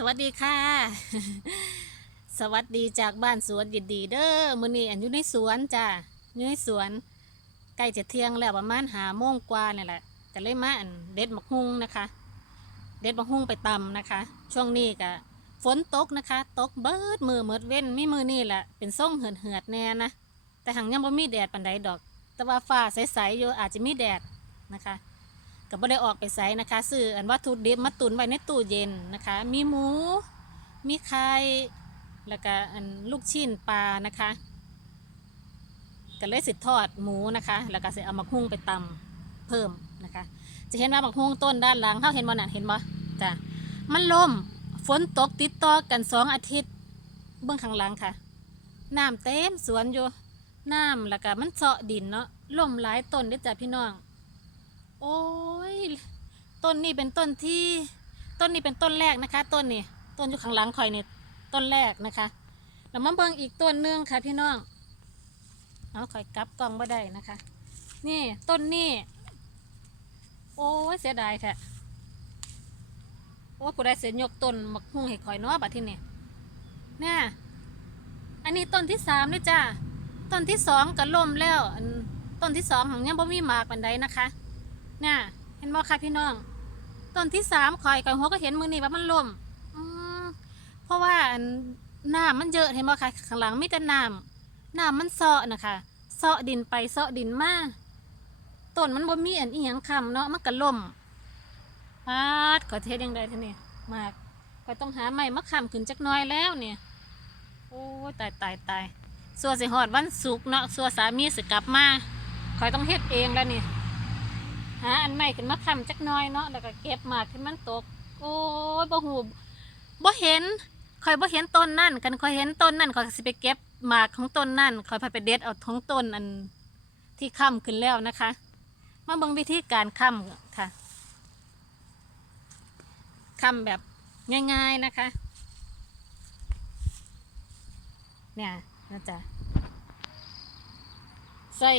สวัสดีค่ะ สวัสดีจากบ้านสวนยินดีเด้อมื้อนี้อันอยู่ในสวนจ้าอยู่ในสวนใกล้จะเที่ยงแล้วประมาณหาโมงกว่านี่แหละก็เลยมาอันเด็ดมักฮุงนะคะ เด็ดมักฮุงไปตำนะคะ ช่วงนี้ก็ฝนตกนะคะตกเบิดมือเมิดเว้นไมีมือนี่แหละเป็นส่งเหือดเหือดแน่นะแต่หังยังบ่มีแดดปันใดดอก แต่ว่าฟ้าใสๆอยู่อาจจะมีแดดนะคะ ก็บ่ได้ออกไปใส่นะคะซื้ออันวัตถุดิบมาตุนไว้ในตู้เย็นนะคะ มีหมู มีไข่แล้วก็อันลูกชิ้นปลานะคะก็เลยสิทอดหมูนะคะ แล้วก็สิเอามาหุ้งไปตำเพิ่มนะคะ จะเห็นว่าบักฮุ้งต้นด้านหลังเขาเห็นบ่นั่นเห็นบ่จ้ะมันล่มฝนตกติดต่อกันสองอาทิตย์เบื้องข้างหลังค่ะน้ำเต็มสวนอยู่น้ำแล้วก็มันเซาะดินเนาะล่มหลายต้นด้อจ้ะพี่น้อง โอ้ย ต้นนี้เป็นต้นที่ ต้นนี้เป็นต้นแรกนะคะ ต้นนี้ ต้นอยู่ข้างหลังคอยนี่ต้นแรกนะคะ แล้วมาเบิ่งอีกต้นนึงค่ะ พี่น้อง เอาคอยกลับกล้องมาได้นะคะ นี่ต้นนี้ โอ้ยเสียดายแท้โอ้ผู้ใดเสียยกต้นมักหุ่งให้คอยเนาะบัดที่นี่เนี่ยอันนี้ต้นที่สามนี่จ้าต้นที่สองก็ล่มแล้วอันต้นที่สองของยังบ่มีหมากปันใดนะคะ น่ะ เห็นบ่คะพี่น้อง ต้นที่สามคอยกับหัวก็เห็นมือนี่ว่ามันล่มอืมเพราะว่าน้ำมันเยอะเห็นบ่คะข้างหลังมีแต่น้ำน้ำมันเซาะนะคะเซาะดินไปเซาะดินมาต้นมันบ่มีอันอีหยังคำเนาะมันก็ล่มพาดขอเทศยังไงท่านี่มากก็ต้องหาใหม่มะขาคำขึ้นจักน้อยแล้วเนี่ย โอ้ตายตายตายสัวสิหอดวันศุกร์เนาะสัวสามีสิกลับมาคอยต้องเฮ็ดเองแล้วนี่ หาอันใหม่ขึ้นมาคำจักหน้อยเนาะแล้วก็เก็บหมากขึ้นมันตก โอ้ยบ่หูบ่เห็นคอยบ่เห็นต้นนั่นกันคอยเห็นต้นนั่นคอยสิไปเก็บหมากของต้นนั่นคอยพาไปเด็ดเอาของต้นอันที่ค้ำขึ้นแล้วนะคะ มาเบิ่งวิธีการค้ำค่ะค้ำแบบง่ายๆนะคะ เนี่ยนะจ๊ะใส่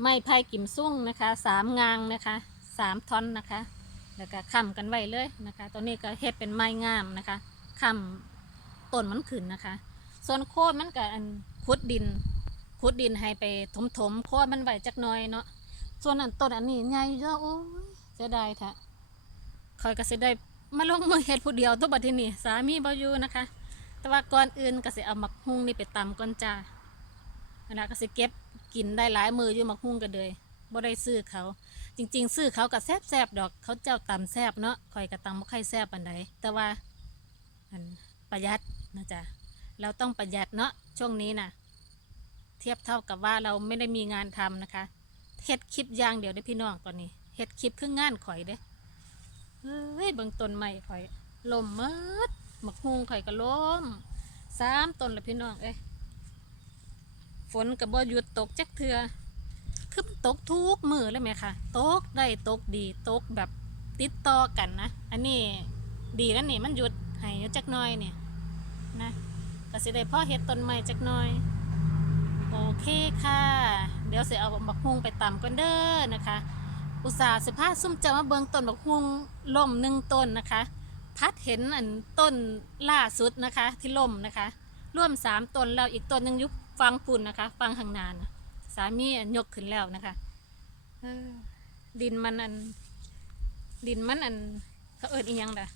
ไม้ไผ่กิมซุ่งนะคะสามงางนะคะสามท่อนนะคะ แล้วก็ค้ำกันไว้เลยนะคะตัวนี้ก็เฮ็ดเป็นไม้งามนะคะค้ำต้นมันขึ้นนะคะ ส่วนโคนมันก็อันขุดดินขุดดินให้ไปถมถมโคนมันไว้จักหน่อยเนาะส่วนอันต้นอันนี้ใหญ่เยอะโอ้ยเสียดายแท้คอยก็สิได้มาลงมือเฮ็ดผู้เดียวตัวบัดทีนี้สามีบ่อยู่นะคะ แต่ว่าก่อนอื่นก็สิเอาหมักฮุ้งนี่ไปตำก่อนจ้าอันนั้นก็สิเก็บ กินได้หลายมืออยู่มักหุ่งกันเลยบ่ได้ซื้อเขา จริง ๆ ซื้อเขากับแซบแซบๆดอกเขาเจ้าตำแซบเนาะคอยกระตำบ่ค่อยแซบปันใดแต่ว่าอันประหยัดนะจ๊ะเราต้องประหยัดเนาะช่วงนี้นะเทียบเท่ากับว่าเราไม่ได้มีงานทำนะคะเฮ็ดคลิปย่างเดียวได้พี่น้องตอนนี้เฮ็ดคลิปคืองานข่อยเด้เฮ้ยบิ่งต้นใหม่ข่อยลมหมดมักฮุงข่อยก็ล้มสามต้นละพี่น้องเอ้ย ฝนกับบ่หยุดตกจักเทือคือตกทุกมือเลยไหมคะตกได้ตกดีตกแบบติดต่อกันนะ อันนี้ดีแล้วนี่มันหยุดให้อยู่จักหน้อยเนี่ยนะก็สิได้พ่อเฮ็ดต้นไม้จักหน้อย โอเคค่ะ เดี๋ยวเสิเอาบักฮุงไปตำกันเด้อนะคะ อุตส่าห์สิพาซุ่มจะมาเบิงต้นบักฮุงล่มหนึ่งต้นนะคะ พัดเห็นอันต้นล่าสุดนะคะที่ล่มนะคะ ร่วมสามต้นแล้วอีกต้นหนึงยุบ ฟังปุ่นนะคะ ฟังทางนานสามีอันยกขึ้นแล้วนะคะดินมันอัน ดินมันอันเขาเอิญอีหยังล่ะ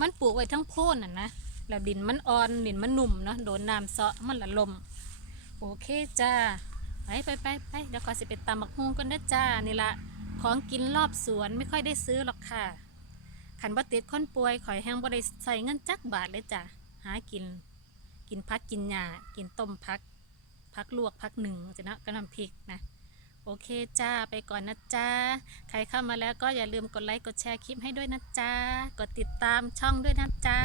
มันปลูกไว้ทั้งโพ่นน่ะนะแล้วดินมันอ่อนดินมันหนุ่มเนาะโดนน้ำเซาะมันละลม โอเคจ้าไปไปไปไปเดี๋ยวขอสิไปตำบักฮุงกันนะจ้านี่ละของกินรอบสวนไม่ค่อยได้ซื้อหรอกค่ะ ขันบ่ติดคนป่วยข่อยแห้งบ่ได้ใส่เงินจักบาทเลยจ้าหากิน กินพักกินหญ้ากินต้มพัก พักลวกพักหนึ่งจะนะก็น้ำพริกนะโอเคจ้าไปก่อนนะจ้าใครเข้ามาแล้วก็อย่าลืมกดไลค์กดแชร์คลิปให้ด้วยนะจ้ากดติดตามช่องด้วยนะจ้า